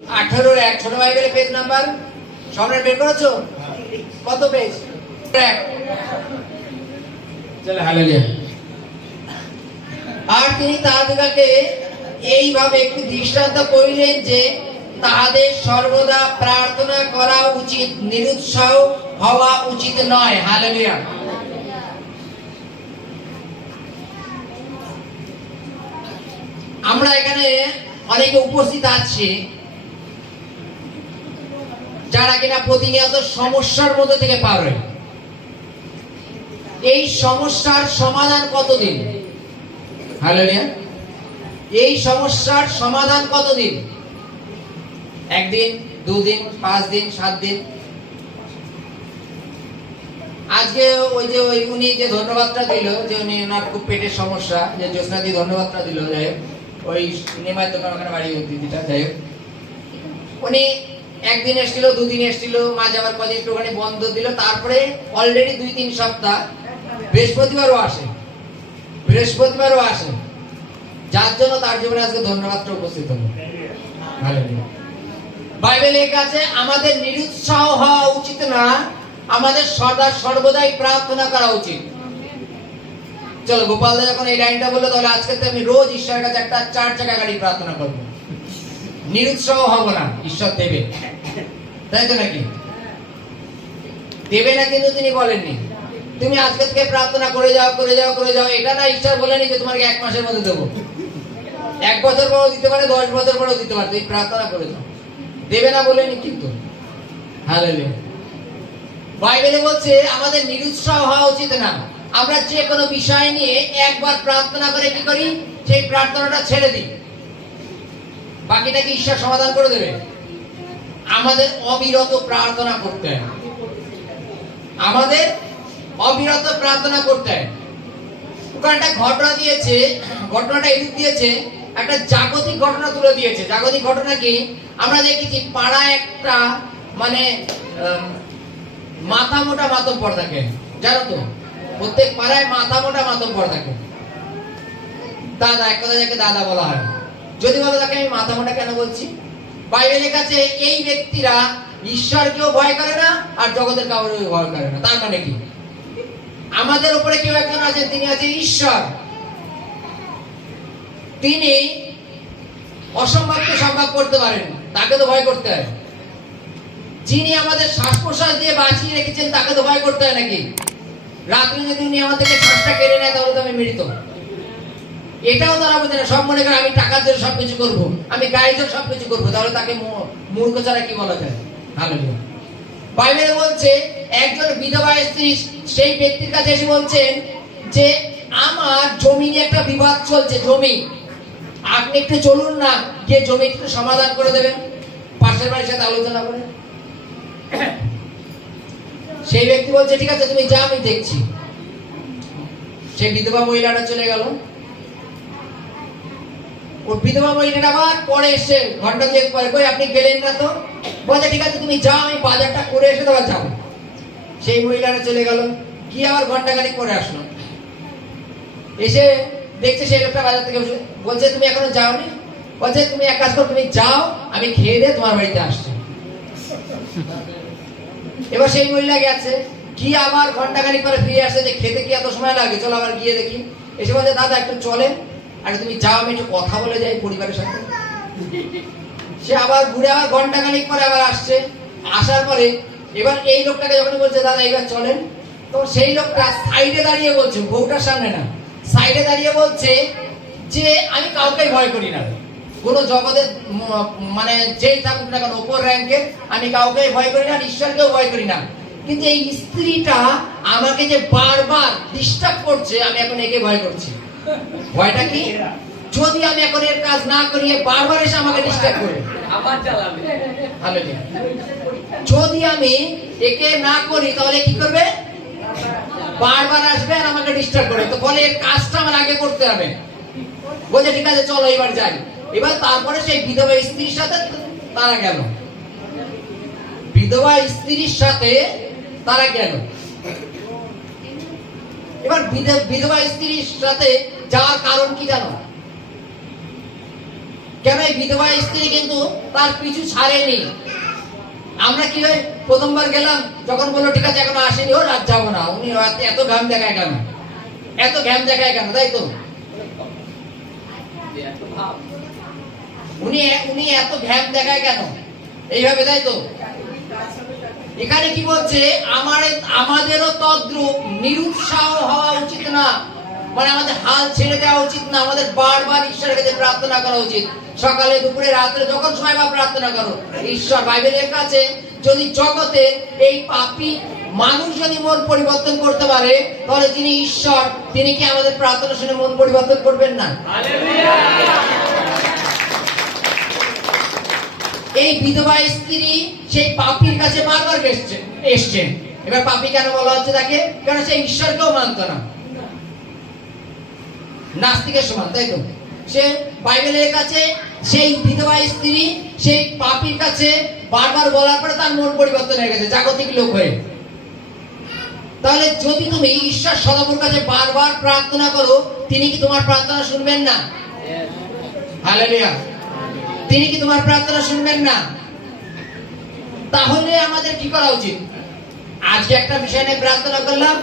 18 ছোট বাইবেলের page number সম্রাট বের করেছো? কত পেজ? চলো হালেলুয়া। আর তিনি তাহাদিগকে এইভাবে একটি দৃষ্টান্ত করিলেন যে তাহাদের সর্বদা প্রার্থনা করা উচিত, নিরুৎসাহ হওয়া উচিত নয়। হালেলুয়া। আমরা এখানে অনেকে উপস্থিত আছি যারা কিনা প্রতিনিয়ত সমস্যার মধ্যে থেকে পার হয়। এই সমস্যার সমাধান কতদিন? হালেলুয়া। এই সমস্যার সমাধান কতদিন? একদিন, দুদিন, 5 দিন, 7 দিন? আজকে ওই উনি যে ধন্যবাদটা দিল, যে উনি ওনার খুব পেটের সমস্যা, যে জ্যোৎস্নাদি ধন্যবাদটা দিল, যাই হোক ওই নিমাই দোকান ওখানে বাড়ি দিদিটা, যাই হোক উনি একদিন এসেছিল, 2 দিন এসেছিল, মাঝে আবার কদিন একটুখানি বন্ধ দিল, তারপরে অলরেডি 2-3 সপ্তাহ বৃহস্পতিবারও আসে, যার জন্য তার জীবনে আজকে ধন্যবাদটা উপস্থিত হলো। বাইবেলে লেখা আছে আমাদের নিরুৎসাহ হওয়া উচিত না, আমাদের সর্বদাই প্রার্থনা করা উচিত। চলো গোপাল দা যখন এই লাইনটা বললো, তাহলে আজকে তো আমি রোজ ঈশ্বরের কাছে একটা 4 চাকা গাড়ি প্রার্থনা করবো। নিরুৎসাহ হব না, ঈশ্বর দেবে, তাই তো নাকি? দেবে না কিন্তু তিনি বলেননি তুমি আজকে থেকে প্রার্থনা করে যাও। এটা না, ঈশ্বর বলেনি যে তোমাকে 1 মাসের মধ্যে দেবো। 1 বছর পরেও দিতে পারে, 10 বছর পরেও দিতে পারে, তুমি প্রার্থনা করে যাও। দেবে না বলেনি কিন্তু। হালেলুয়া। বাইবেলে বলছে আমাদের নিরুৎসাহ হওয়া উচিত না। আমরা যে কোনো বিষয় নিয়ে একবার প্রার্থনা করে কি করি? সেই প্রার্থনাটা ছেড়ে দিই, বাকিটা কি ঈশ্বর সমাধান করে দেবে? আমাদের অবিরত প্রার্থনা করতে হয়। ওখানে একটা ঘটনা দিয়েছে, ঘটনাটা এদিক দিয়েছে, একটা জাগতিক ঘটনা তুলে দিয়েছে। জাগতিক ঘটনা কি? আমরা দেখেছি পাড়ায় একটা মানে মাথা মোটা মাতব্বর থাকে, জানো তো? প্রত্যেক পাড়ায় মাথা মোটা মাতব্বর থাকে। দাদা, এক কথা যাকে দাদা বলা হয়। যদি বলো তাকে আমি মাথা মোটা কেন বলছি? বাইবেলে লেখা আছে এই ব্যক্তিরা ঈশ্বরকেও ভয় করে না আর জগতের কাউকেও ভয় করে না। তার মানে কি? আমাদের উপরে কেউ একজন আছেন, তিনি আছেন ঈশ্বর। তিনি অসম্ভবকে সম্ভব করতে পারেন, তাকে তো ভয় করতে হয়। যিনি আমাদের শ্বাস প্রশ্বাস দিয়ে বাঁচিয়ে রেখেছেন, তাকে তো ভয় করতে হয় নাকি? রাত্রে যদি উনি আমাদের থেকে শ্বাসটা কেড়ে নেয়, তাহলে তো আমি মৃত। এটাও তারা বোঝে না। সব মনে করে আমি টাকার জন্য সবকিছু করবো, আমি গায়ের জন্য সবকিছু করবো, তাহলে তাকে মূর্খ ছাড়া কি বলা যায়? হালেলুয়া। বাইবেলে বলছে একজন বিধবা স্ত্রী সেই ব্যক্তির কাছে এসে বলছেন যে আমার জমি নিয়ে একটা বিবাদ চলছে, জমি, আপনি একটু চলুন না, গিয়ে জমি একটু সমাধান করে দেবেন, পাশের বাড়ির সাথে আলোচনা করে। সেই ব্যক্তি বলছে ঠিক আছে তুমি যা, আমি দেখছি। সেই বিধবা মহিলাটা চলে গেল। ওর বিধবা মহিলাটা আবার পরে এসে ঘন্টা 2 পরে, কই আপনি গেলেন না তো? বলছে ঠিক আছে তুমি যাও, আমি বাজারটা করে এসে আবার যাবো। সেই মহিলাটা চলে গেল, কি আবার ঘন্টাখানিক পরে আসলো। এসে দেখছে সেই লোকটা বাজার থেকে বলছে তুমি এখনো যাওনি? বলছে তুমি এক কাজ করো, তুমি যাও, আমি খেয়ে দিয়ে তোমার বাড়িতে আসছি। এবার সেই মহিলা গেছে, কি আবার ঘন্টাখানিক পরে ফিরে আসছে, যে খেতে কি এত সময় লাগে, চলো আবার গিয়ে দেখি। এসে বলছে দাদা একটু চলেন, আরে তুমি যাও, আমি একটু কথা বলে যাই পরিবারের সাথে। সে আবার ঘুরে আবার ঘন্টাখানিক পরে আবার আসছে। আসার পরে এবার এই লোকটাকে যখন বলছে দাদা এবার চলেন, তো সেই লোকটা সাইডে দাঁড়িয়ে বলছে, বউটার সামনে না, সাইডে দাঁড়িয়ে বলছে যে আমি কাউকে ভয় করি না, কোন জগতের মানে যেই থাকুক না কেন উপর র্যাঙ্কের, আমি কাউকে ভয় করি না, ঈশ্বরকেও ভয় করি না। কিন্তু এই স্ত্রীটা আমাকে যে বারবার ডিস্টার্ব করছে, আমি এখন একে ভয় করছি। ভয়টা কি? যদি আমি এখন এর কাজ না করি, বারবার এসে আমাকে ডিস্টার্ব করে আবার চালাবে। হালেলুয়া। যদি আমি একে না করি, তাহলে কি করবে? বারবার আসবে আর আমাকে ডিস্টার্ব করবে। তো বলে এর কাজটা আমার আগে করতে হবে। বলছে ঠিক আছে চলো এবার যাই। এবার তারপরে সেই বিধবা স্ত্রীর সাথে তারা গেল। বিধবা স্ত্রীর সাথে তারা গেল। এবার বিধবা স্ত্রীর সাথে যাওয়ার কারণ কি জানো? কেন এই বিধবা স্ত্রী কিন্তু তার পিছু ছাড়েনি। আমরা কি হয় প্রথমবার গেলাম, যখন বললো ঠিক আছে এখনো আসেনি, ও রাত যাবো না, উনি এত ঘাম দেখায় কেন, এত ঘাম দেখায় কেন, তাই তো উনি উনি এত ঘ্যাম দেখায় কেন এইভাবে, তাই তো। এখানে কি বলছে, আমাদেরও তদ্রূপ নিরুৎসাহ হওয়া উচিত না, মানে আমাদের হাল ছেড়ে দেওয়া উচিত না, আমাদের বারবার ঈশ্বরের কাছে প্রার্থনা করা উচিত। সকালে দুপুরে রাত্রে যখন সময় বা প্রার্থনা করো ঈশ্বর। বাইবেলের কাছে যদি জগতে এই পাপী মানুষ যদি মন পরিবর্তন করতে পারে, তাহলে তিনি ঈশ্বর, তিনি কি আমাদের প্রার্থনা শুনে মন পরিবর্তন করবেন না? এই বিধবা স্ত্রী সেই পাপীর কাছে বারবার এসছেন। এবার পাপী কেন বলা হচ্ছে তাকে? কারণ সে ঈশ্বরকেও মানত না, নাস্তিকের সমান, তাই তো। সে বাইবেলের কাছে সেই বিধবা স্ত্রী সেই পাপীর কাছে বারবার বলার পরে তার মন পরিবর্তন হয়ে গেছে, জাগতিক লোক হয়ে। তাহলে যদি তুমি ঈশ্বর সদাপ্রভুর কাছে বারবার প্রার্থনা করো, তিনি কি তোমার প্রার্থনা শুনবেন না? হালেলুয়া। তিনি কি তোমার প্রার্থনা শুনবেন না? তাহলে আমাদের কি করা উচিত? আজকে একটা বিষয় নিয়ে প্রার্থনা করলাম,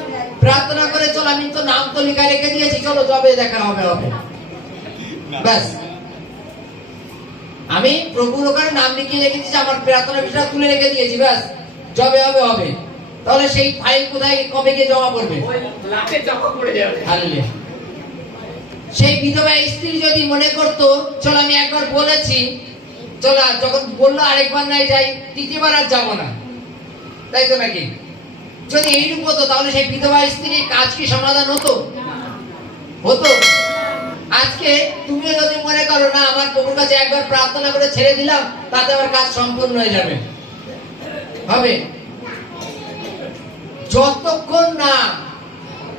প্রার্থনা করে চল, আমি তো নাম তো লিখা রেখে দিয়েছি, চলো যবে দেখা হবে হবে, ব্যাস। আমি প্রভুর ওখানে নাম লিখিয়ে রেখেছি, আমার প্রার্থনা বিষয়টা তুলে রেখে দিয়েছি, ব্যাস যবে হবে হবে। তাহলে সেই ফাইল কোথায় কবে গিয়ে জমা পড়বে? হালেলুয়া। সেই বিধবা স্ত্রী যদি মনে করতো চল আমি একবার বলেছি, চল যখন বললো আরেকবার নাই যাই, তৃতীয়বার আর যাবো না, তাই তো নাকি? যদি এইরূপ হতো তাহলে সেই বিধবা স্ত্রীর কাজ কি সমাধান হতো? হতো। আজকে তুমি যদি মনে করো না আমার প্রভুর কাছে একবার প্রার্থনা করে ছেড়ে দিলাম, তাতে আমার কাজ সম্পূর্ণ হয়ে যাবে, হবে? যতক্ষণ না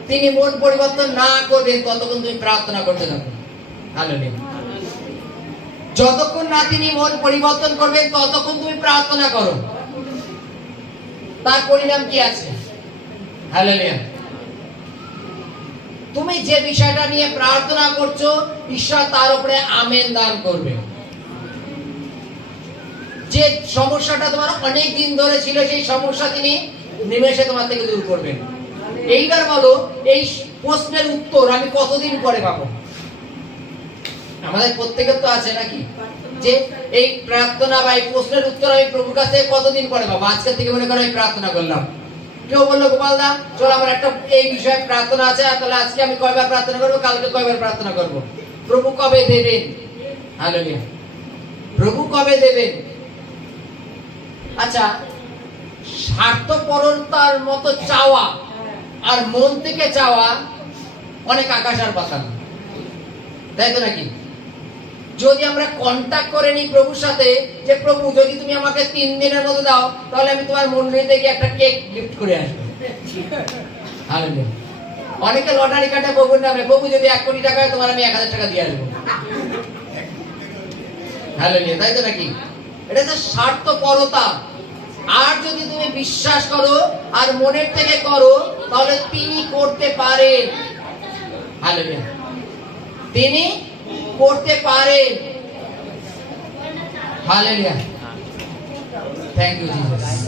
তিনি মন পরিবর্তন না করবেন ততক্ষণ তুমি প্রার্থনা করতে থাকো। হালেলুয়া। যতক্ষণ না তিনি মন পরিবর্তন করবেন ততক্ষণ তুমি প্রার্থনা করো। তার পরিণাম কি আছে? হালেলুয়া। তুমি যে বিষয়টা নিয়ে প্রার্থনা করছো, ঈশ্বর তার উপরে আমেন দান করবে। যে সমস্যাটা তোমার অনেক দিন ধরে ছিল, সেই সমস্যা তিনি নিমেষে তোমার থেকে দূর করবেন। এইবার বলো, এই প্রশ্নের উত্তর আমি কতদিন পরে পাবো? আমাদের প্রত্যেকের তো আছে নাকি, যে এই প্রার্থনা বা এই প্রশ্নের উত্তর আমি প্রভুর কাছে কতদিন পরে পাবো? আজকে থেকে মনে করো আমি প্রার্থনা করলাম, কেউ বললো গোপাল দা চল আমার একটা এই বিষয়ে প্রার্থনা আছে, তাহলে আজকে আমি কয়বার প্রার্থনা করবো, কালকে কয়বার প্রার্থনা করবো। প্রভু কবে দেবেন? হালেলুয়া। প্রভু কবে দেবেন? আচ্ছা, স্বার্থপরতার মতো চাওয়া আর মন থেকে চাওয়া অনেক আকাশ আর পাতাল, তাই তো নাকি? যদি আমরা কন্ট্যাক্ট করে নিই প্রভুর সাথে, যে প্রভু যদি তুমি আমাকে 3 দিনের মতো দাও, তাহলে আমি তোমার মন্দিরে গিয়ে একটা কেক গিফট করে আসবো। হালেলুয়া। অনেকে লটারি কাটে প্রভুর নামে, প্রভু যদি 1 কোটি টাকা হয় তোমার আমি 1000 টাকা দিয়ে আসবো। হালেলুয়া, তাই তো নাকি? এটা হচ্ছে স্বার্থপরতা। আর যদি তুমি বিশ্বাস করো আর মনের থেকে করো, তাহলে তিনি করতে পারেন। হালেলুয়া। তিনি করতে পারেন। হালেলুয়া। Thank you Jesus.